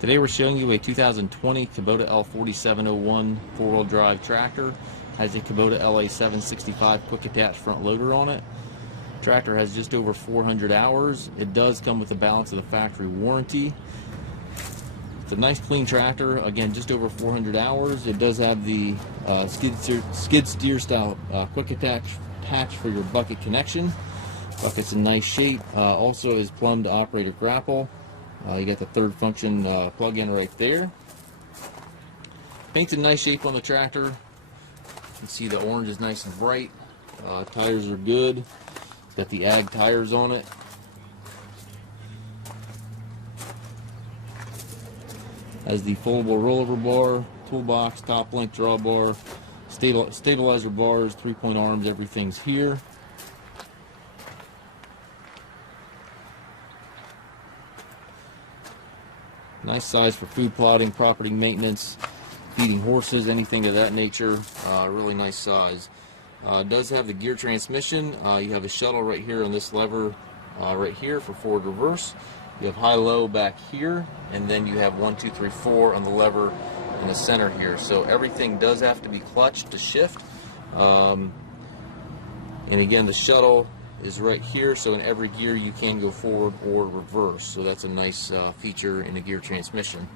Today we're showing you a 2020 Kubota L4701 four-wheel drive tractor. Has a Kubota LA765 quick attach front loader on it. Tractor has just over 400 hours. It does come with the balance of the factory warranty. It's a nice clean tractor, again just over 400 hours. It does have the skid steer style quick attach for your bucket connection. Bucket's in nice shape. Also is Plumbed operator Grapple. You got the third function plug-in right there. Paint's in nice shape on the tractor. You can see the orange is nice and bright. Tires are good. It's got the ag tires on it. Has the foldable rollover bar, toolbox, top link drawbar, stabilizer bars, 3-point arms, everything's here. Nice size for food plotting, property maintenance, feeding horses, anything of that nature. Really nice size. Does have the gear transmission. You have a shuttle right here on this lever right here for forward reverse. You have high-low back here, and then you have 1, 2, 3, 4 on the lever in the center here. So everything does have to be clutched to shift. And again, the shuttle is right here, so in every gear you can go forward or reverse. So that's a nice feature in the gear transmission.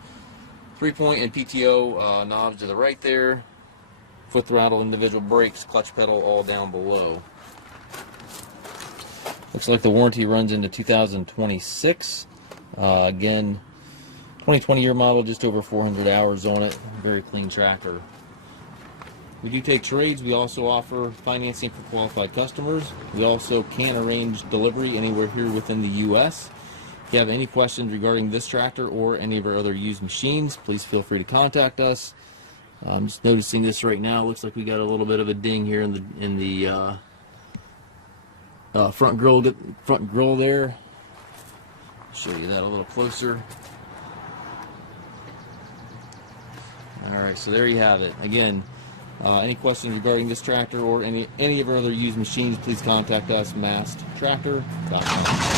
3-point and PTO knobs to the right there. Foot throttle, individual brakes, clutch pedal all down below. Looks like the warranty runs into 2026. Again, 2020 year model, just over 400 hours on it. Very clean tractor. We do take trades. We also offer financing for qualified customers. We also can arrange delivery anywhere here within the U.S. If you have any questions regarding this tractor or any of our other used machines, please feel free to contact us. I'm just noticing this right now. Looks like we got a little bit of a ding here in the front grill there. Show you that a little closer. Alright, so there you have it. Again, any questions regarding this tractor or any of our other used machines, please contact us, masttractor.com.